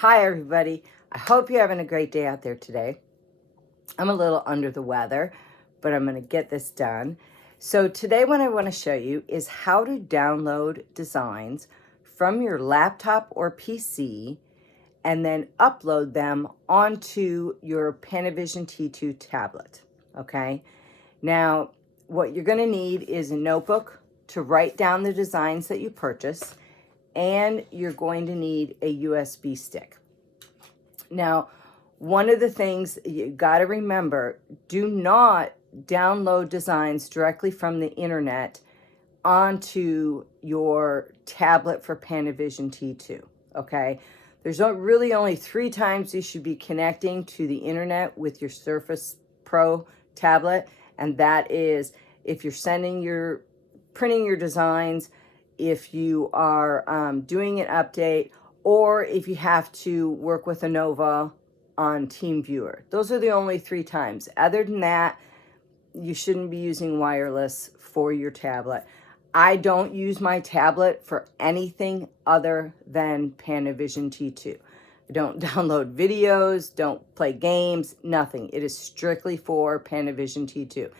Hi everybody, I hope you're having a great day out there today. I'm a little under the weather, but I'm going to get this done. So today what I want to show you is how to download designs from your laptop or PC and then upload them onto your PantovisionT2 tablet, okay? Now, what you're going to need is a notebook to write down the designs that you purchase, and you're going to need a USB stick. Now, one of the things you got to remember, do not download designs directly from the internet onto your tablet for PantovisionT2, okay? There's really only 3 times you should be connecting to the internet with your Surface Pro tablet, and that is if you're printing your designs, if you are doing an update, or if you have to work with Innova on TeamViewer. Those are the only 3 times. Other than that, you shouldn't be using wireless for your tablet. I don't use my tablet for anything other than PantovisionT2. I don't download videos, don't play games, nothing. It is strictly for PantovisionT2.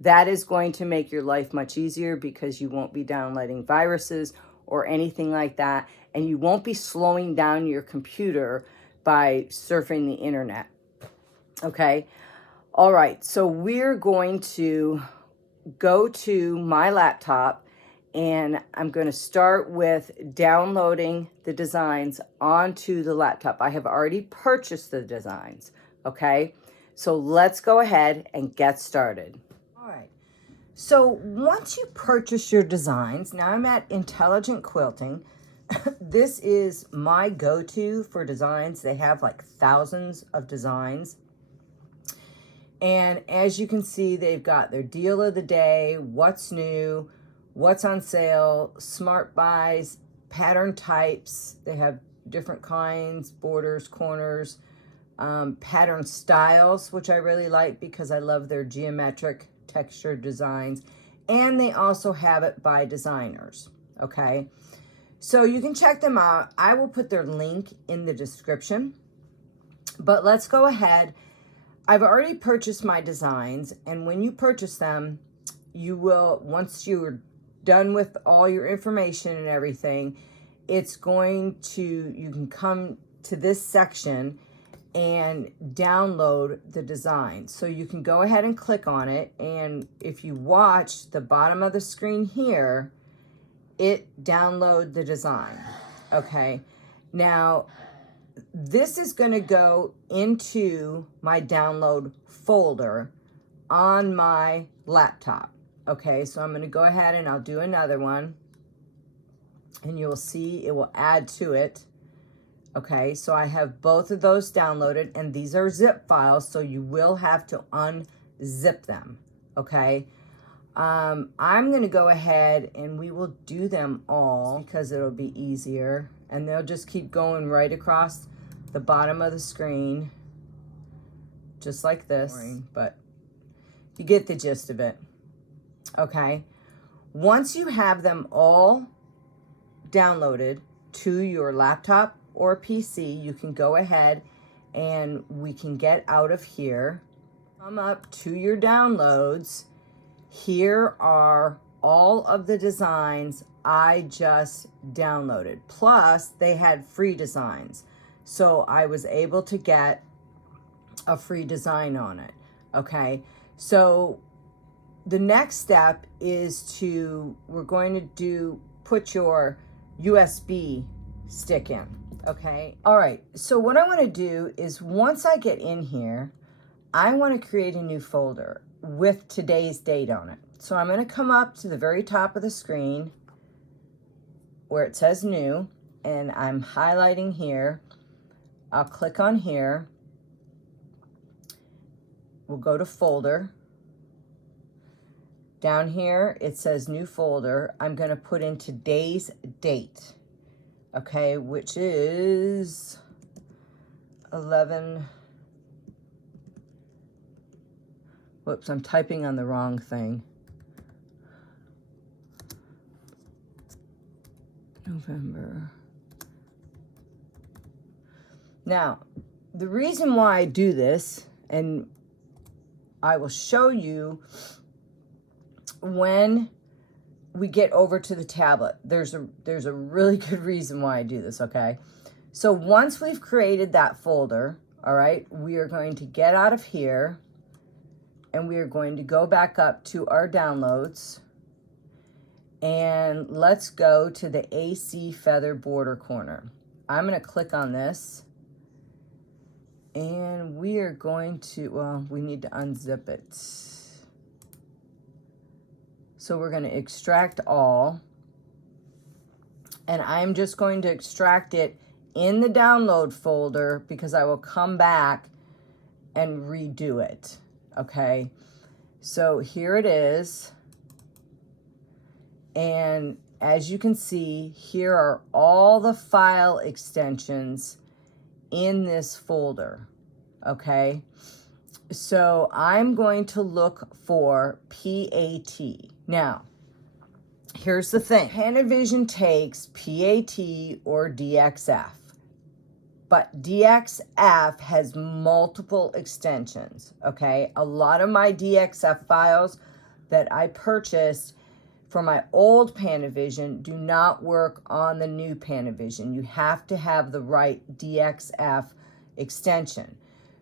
That is going to make your life much easier because you won't be downloading viruses or anything like that, and you won't be slowing down your computer by surfing the internet. Okay? All right, so we're going to go to my laptop, and I'm going to start with downloading the designs onto the laptop. I have already purchased the designs, okay? So let's go ahead and get started. All right, so once you purchase your designs, now I'm at Intelligent Quilting. This is my go-to for designs. They have like thousands of designs. And as you can see, they've got their deal of the day, what's new, what's on sale, smart buys, pattern types. They have different kinds, borders, corners, pattern styles, which I really like because I love their geometric texture designs. And they also have it by designers, okay? So you can check them out. I will put their link in the description. But let's go ahead. I've already purchased my designs, and when you purchase them, you will, once you're done with all your information and everything, it's going to, you can come to this section and download the design. So you can go ahead and click on it, and if you watch the bottom of the screen here, it download the design, okay? Now, this is going to go into my download folder on my laptop. Okay, so I'm going to go ahead and I'll do another one, and you'll see it will add to it. Okay, so I have both of those downloaded, and these are zip files, so you will have to unzip them. Okay, I'm going to go ahead and we will do them all because it'll be easier, and they'll just keep going right across the bottom of the screen, just like this, but you get the gist of it. Okay, once you have them all downloaded to your laptop or PC, you can go ahead and we can get out of here, come up to your downloads. Here are all of the designs I just downloaded, plus they had free designs, so I was able to get a free design on it. Okay, so the next step is we're going to put your USB stick in, okay? All right, so what I want to do is once I get in here, I want to create a new folder with today's date on it. So I'm going to come up to the very top of the screen where it says new, and I'm highlighting here. I'll click on here. We'll go to folder. Down here, it says new folder. I'm going to put in today's date, okay, which is 11. Whoops, I'm typing on the wrong thing. November Now, the reason why I do this, and I will show you when we get over to the tablet, there's a really good reason why I do this, okay? So once we've created that folder, all right, we are going to get out of here and we are going to go back up to our downloads, and let's go to the AC feather border corner. I'm going to click on this, and we are going to, well, we need to unzip it. So we're going to extract all, and I'm just going to extract it in the download folder because I will come back and redo it, okay? So here it is, and as you can see, here are all the file extensions in this folder, okay? So I'm going to look for PAT. Now, here's the thing. Panavision takes PAT or DXF, but DXF has multiple extensions, okay? A lot of my DXF files that I purchased for my old Panavision do not work on the new Panavision. You have to have the right DXF extension.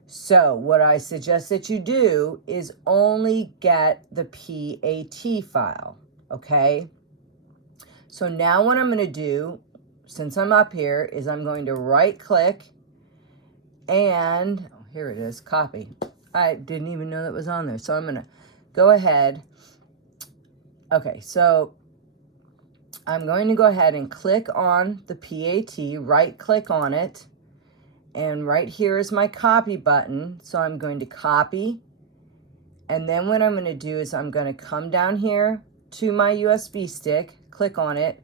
So what I suggest that you do is only get the PAT file, okay? So now what I'm going to do, since I'm up here, is I'm going to right click and, oh, here it is, copy. I didn't even know that was on there. So I'm going to go ahead. Okay, so I'm going to go ahead and click on the PAT, right click on it, and right here is my copy button. So I'm going to copy, and then what I'm going to do is I'm going to come down here to my USB stick, click on it,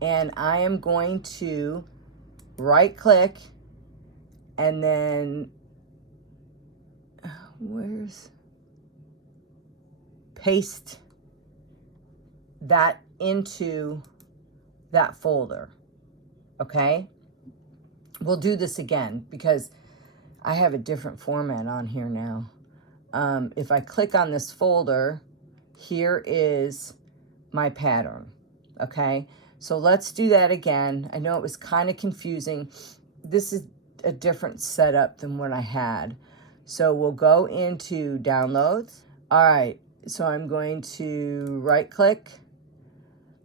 and I am going to right click, and then paste that into that folder, okay? We'll do this again because I have a different format on here now. If I click on this folder, here is my pattern, okay? So let's do that again. I know it was kind of confusing. This is a different setup than what I had. So we'll go into downloads. All right, so I'm going to right click.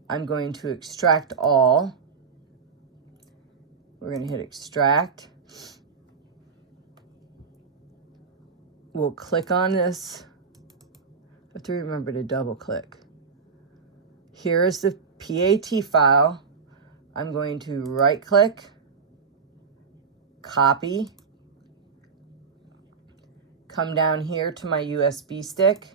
I'm going to extract all. We're going to hit extract. We'll click on this. I have to remember to double click. Here is the PAT file. I'm going to right click, copy, come down here to my USB stick.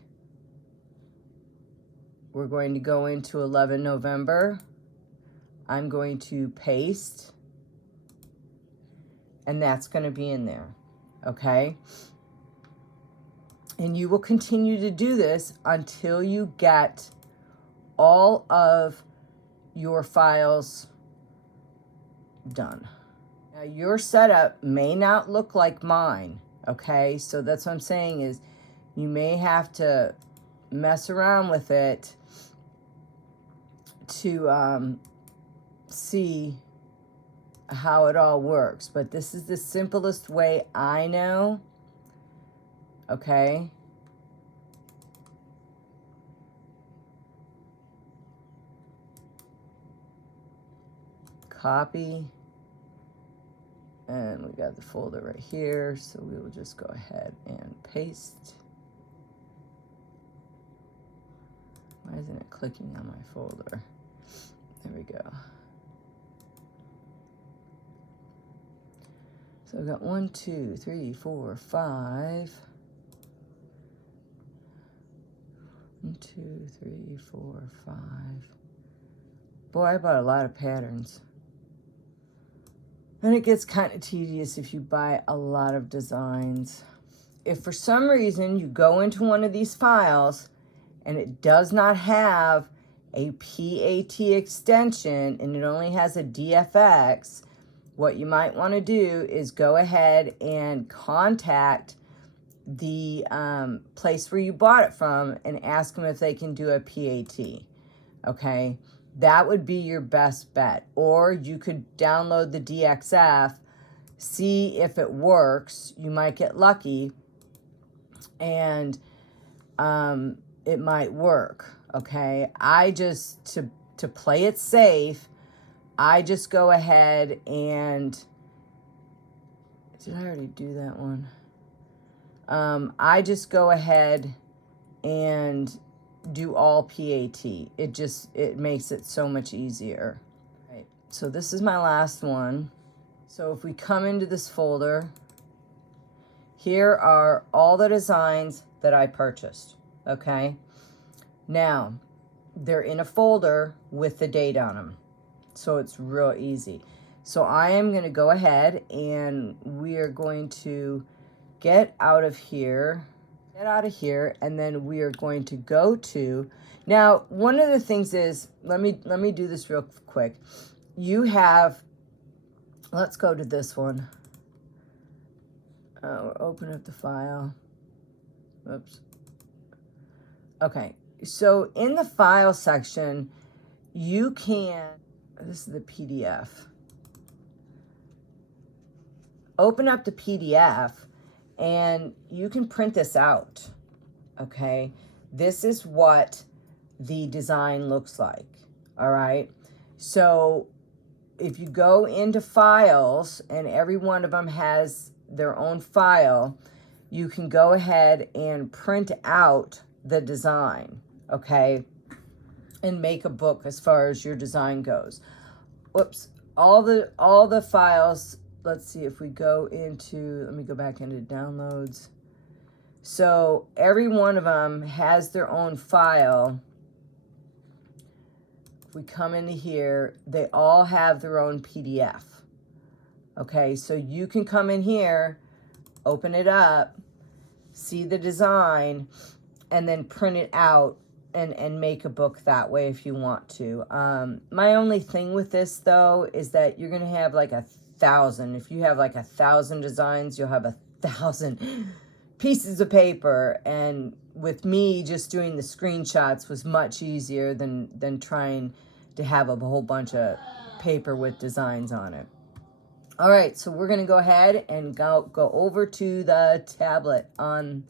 We're going to go into 11 November. I'm going to paste, and that's going to be in there, okay? And you will continue to do this until you get all of your files done. Now, your setup may not look like mine, okay? So that's what I'm saying is you may have to mess around with it to see how it all works. But this is the simplest way I know, okay? Copy, and we got the folder right here, so we will just go ahead and paste. Why isn't it clicking on my folder? There we go. So I've got 1, 2, 3, 4, 5. 1, 2, 3, 4, 5. Boy, I bought a lot of patterns. And it gets kind of tedious if you buy a lot of designs. If for some reason you go into one of these files and it does not have a PAT extension and it only has a DFX, what you might want to do is go ahead and contact the place where you bought it from and ask them if they can do a PAT. Okay, that would be your best bet. Or you could download the DXF, see if it works. You might get lucky and it might work. Okay, I just, to play it safe, I just go ahead and, did I already do that one? I just go ahead and do all PAT. It makes it so much easier. Right. So this is my last one. So if we come into this folder, here are all the designs that I purchased, okay? Now, they're in a folder with the date on them, so it's real easy. So I am gonna go ahead and we are going to get out of here, and then we are going to go to, now one of the things is, let me do this real quick. You have, let's go to this one. We'll open up the file. Oops. Okay, so in the file section, you can, this is the PDF. Open up the PDF and you can print this out, okay? This is what the design looks like, all right? So if you go into files, and every one of them has their own file, you can go ahead and print out the design, okay? And make a book as far as your design goes. Whoops, all the files. Let's see if we go into, let me go back into downloads. So every one of them has their own file. If we come into here, they all have their own PDF. Okay, so you can come in here, open it up, see the design, and then print it out and make a book that way if you want to. My only thing with this though is that you're gonna have like 1,000. If you have like 1,000 designs, you'll have 1,000 pieces of paper. And with me, just doing the screenshots was much easier than trying to have a whole bunch of paper with designs on it. All right, so we're gonna go ahead and go over to the tablet on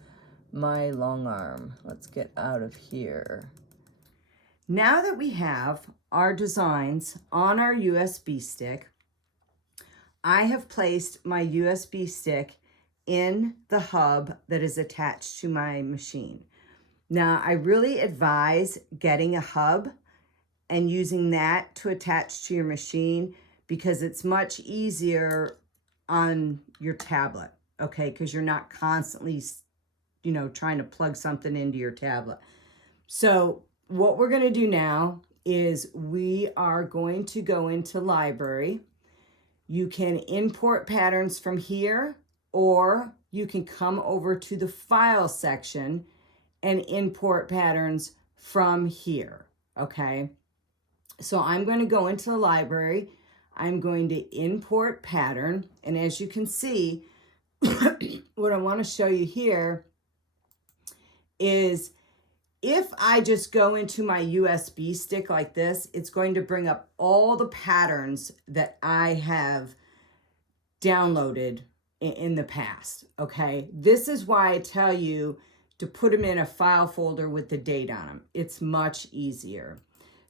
my long arm. Let's get out of here. Now that we have our designs on our USB stick, I have placed my USB stick in the hub that is attached to my machine. Now, I really advise getting a hub and using that to attach to your machine because it's much easier on your tablet, okay? Because you're not constantly, you know, trying to plug something into your tablet. So what we're gonna do now is we are going to go into library. You can import patterns from here, or you can come over to the file section and import patterns from here, okay? So I'm going to go into the library. I'm going to import pattern. And as you can see, what I want to show you here is if I just go into my USB stick like this, it's going to bring up all the patterns that I have downloaded in the past, okay? This is why I tell you to put them in a file folder with the date on them. It's much easier.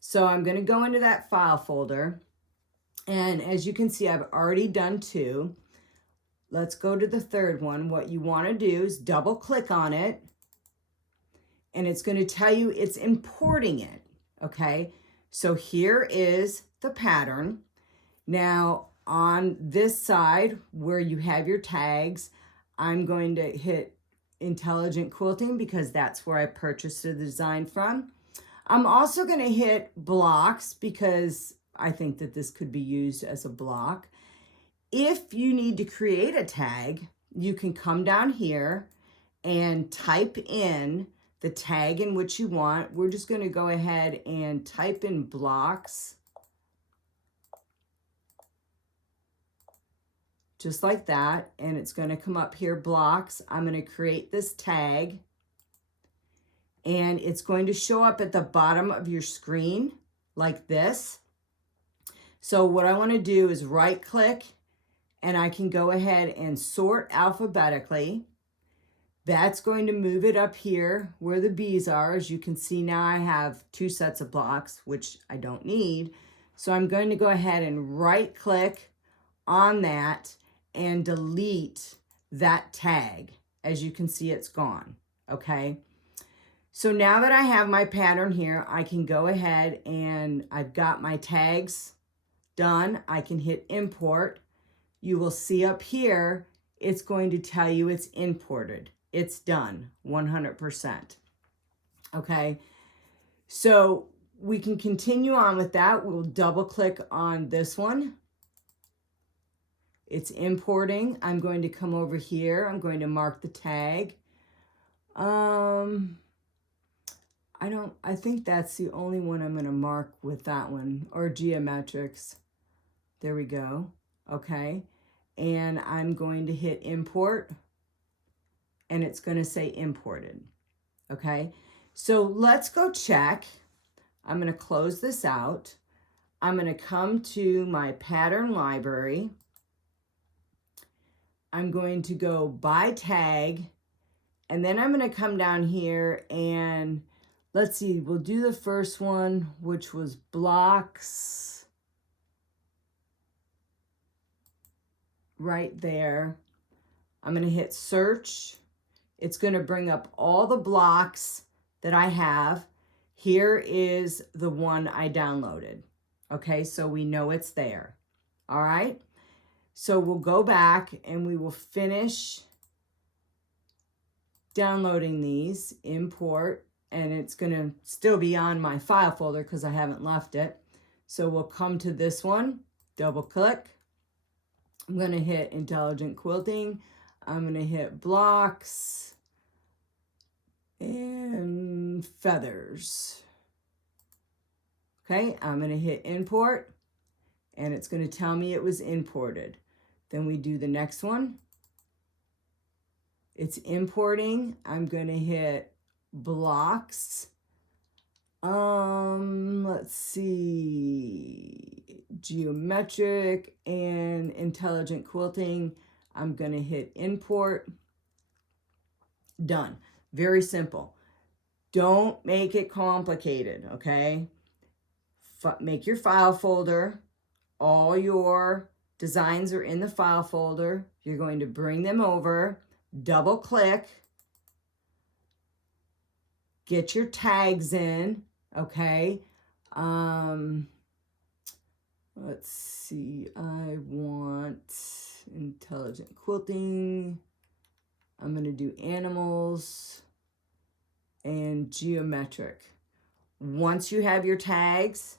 So I'm going to go into that file folder. And as you can see, I've already done 2. Let's go to the third one. What you want to do is double click on it. And it's going to tell you it's importing it, okay? So here is the pattern. Now, on this side where you have your tags, I'm going to hit Intelligent Quilting because that's where I purchased the design from. I'm also going to hit blocks because I think that this could be used as a block. If you need to create a tag, you can come down here and type in the tag in which you want. We're just going to go ahead and type in blocks. just like that. And it's going to come up here, blocks. I'm going to create this tag. And it's going to show up at the bottom of your screen like this. So what I want to do is right click, and I can go ahead and sort alphabetically. That's going to move it up here where the bees are. As you can see now, I have 2 sets of blocks, which I don't need. So I'm going to go ahead and right click on that and delete that tag. As you can see, it's gone, okay? So now that I have my pattern here, I can go ahead and I've got my tags done. I can hit import. You will see up here, it's going to tell you it's imported. It's done, 100%. Okay, so we can continue on with that. We'll double click on this one. It's importing. I'm going to come over here. I'm going to mark the tag. I think that's the only one I'm going to mark with that one, or geometrics. There we go. Okay, and I'm going to hit import. And it's going to say imported, okay? So let's go check. I'm going to close this out. I'm going to come to my pattern library. I'm going to go by tag, and then I'm going to come down here and let's see, we'll do the first one, which was blocks. Right there. I'm going to hit search. It's going to bring up all the blocks that I have. Here is the one I downloaded. Okay, so we know it's there. All right, so we'll go back and we will finish downloading these, import, and it's going to still be on my file folder because I haven't left it. So we'll come to this one, double click. I'm going to hit intelligent quilting. I'm going to hit blocks and feathers. Okay, I'm going to hit import, and it's going to tell me it was imported. Then we do the next one. It's importing. I'm going to hit blocks. Let's see, geometric and intelligent quilting. I'm going to hit import. Done. Very simple. Don't make it complicated, okay? Make your file folder. All your designs are in the file folder. You're going to bring them over, double click, get your tags in, okay? Let's see, I want intelligent quilting. I'm going to do animals and geometric. Once you have your tags,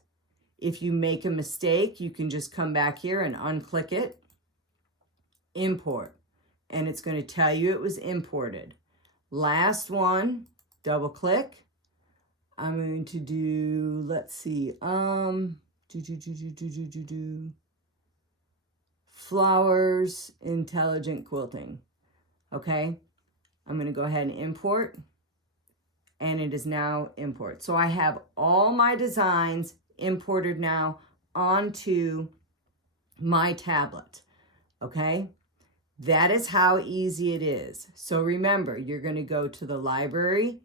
if you make a mistake, you can just come back here and unclick it, import, and it's going to tell you it was imported. Last one, double click. I'm going to do, let's see, flowers, intelligent quilting. Okay, I'm going to go ahead and import, and it is now import. So I have all my designs imported now onto my tablet. Okay, that is how easy it is. So remember, you're going to go to the library,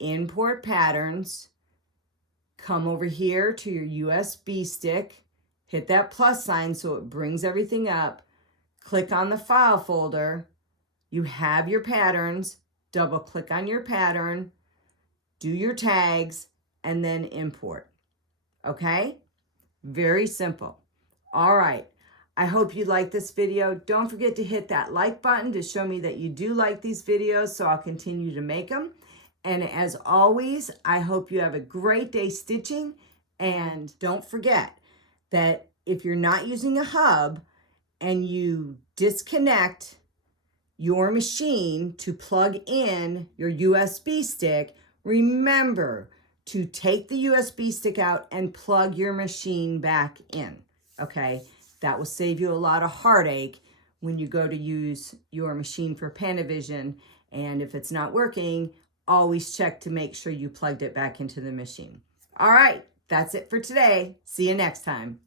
import patterns, come over here to your USB stick, hit that plus sign so it brings everything up, click on the file folder. You have your patterns, double click on your pattern, do your tags, and then import. Okay? Very simple. All right. I hope you like this video. Don't forget to hit that like button to show me that you do like these videos so I'll continue to make them. And as always, I hope you have a great day stitching. And don't forget that if you're not using a hub and you disconnect your machine to plug in your USB stick, remember to take the USB stick out and plug your machine back in, okay? That will save you a lot of heartache when you go to use your machine for Pantovision. And if it's not working, always check to make sure you plugged it back into the machine. All right, that's it for today. See you next time.